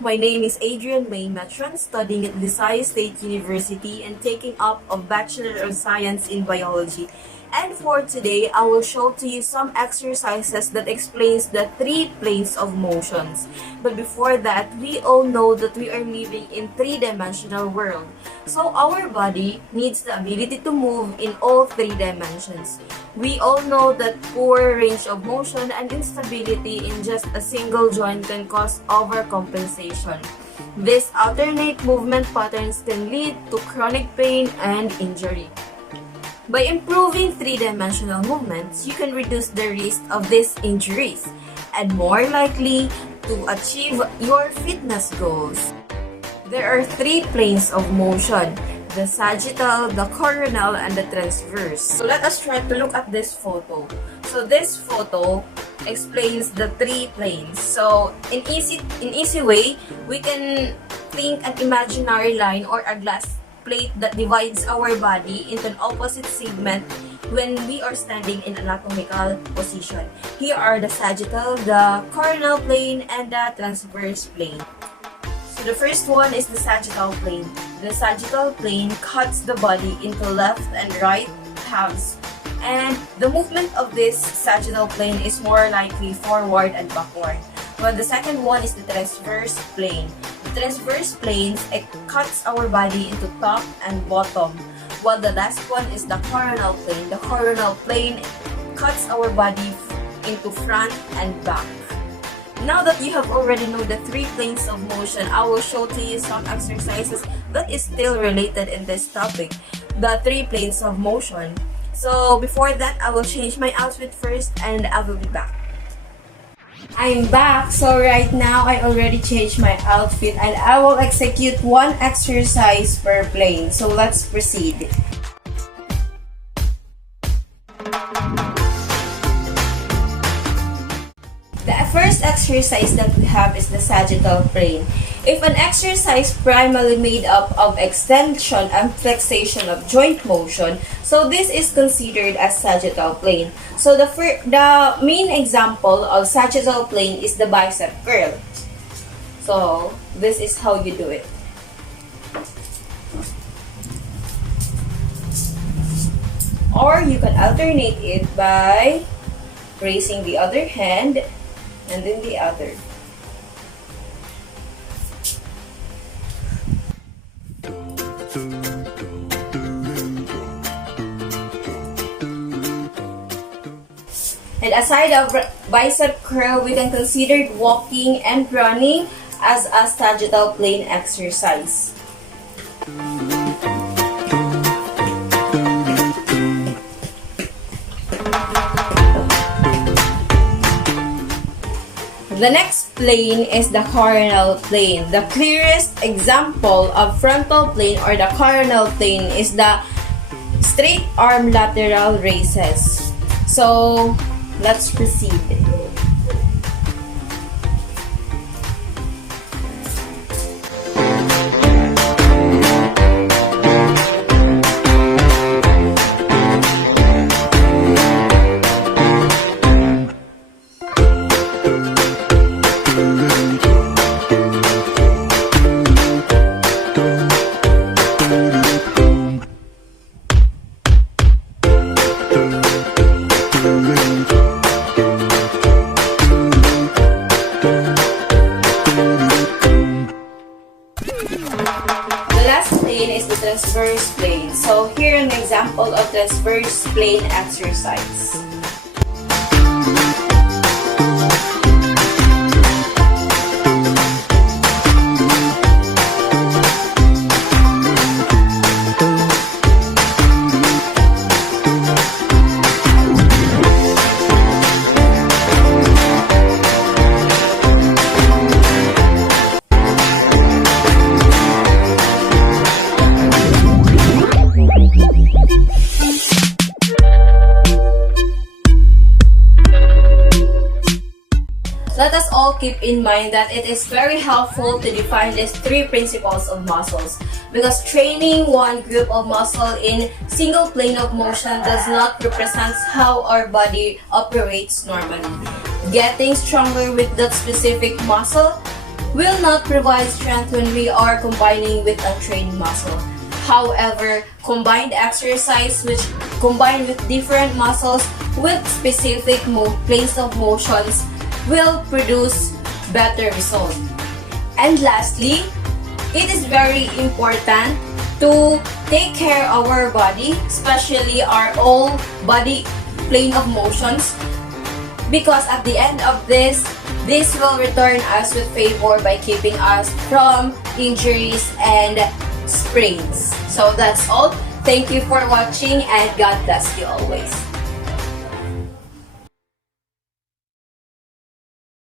My name is Adrian May Metron, studying at Visayas State University and taking up a Bachelor of Science in Biology. And for today, I will show to you some exercises that explains the three planes of motions. But before that, we all know that we are living in three-dimensional world. So our body needs the ability to move in all three dimensions. We all know that poor range of motion and instability in just a single joint can cause overcompensation. These alternate movement patterns can lead to chronic pain and injury. By improving three-dimensional movements, you can reduce the risk of these injuries and more likely to achieve your fitness goals. There are three planes of motion: the sagittal, the coronal, and the transverse. So let us try to look at this photo. So this photo explains the three planes. So in easy way, we can think an imaginary line or a glass plate that divides our body into an opposite segment when we are standing in anatomical position. Here are the sagittal, the coronal plane, and the transverse plane. So the first one is the sagittal plane. The sagittal plane cuts the body into left and right halves, and the movement of this sagittal plane is more likely forward and backward. Well, the second one is the transverse plane. The transverse plane, it cuts our body into top and bottom, while the last one is the coronal plane. The coronal plane cuts our body into front and back. Now that you have already know the three planes of motion, I will show to you some exercises that is still related in this topic, the three planes of motion. So before that, I will change my outfit first and I will be back. I'm back. So right now, I already changed my outfit and I will execute one exercise per plane. So let's proceed. The first exercise that we have is the sagittal plane. If an exercise primarily made up of extension and flexation of joint motion, so this is considered as sagittal plane. So the main example of sagittal plane is the bicep curl. So this is how you do it. Or you can alternate it by raising the other hand and then the other. And aside of bicep curl, we can consider walking and running as a sagittal plane exercise. The next plane is the coronal plane. The clearest example of frontal plane or the coronal plane is the straight arm lateral raises. So let's proceed. Transverse plane. So here an example of transverse plane exercise. Let us all keep in mind that it is very helpful to define these three principles of muscles, because training one group of muscle in single plane of motion does not represent how our body operates normally. Getting stronger with that specific muscle will not provide strength when we are combining with untrained muscle. However, combined exercise which combined with different muscles with specific planes of motions will produce better results. And lastly, it is very important to take care of our body, especially our whole body plane of motions, because at the end of this will return us with favor by keeping us from injuries and sprains. So that's all. Thank you for watching and God bless you always.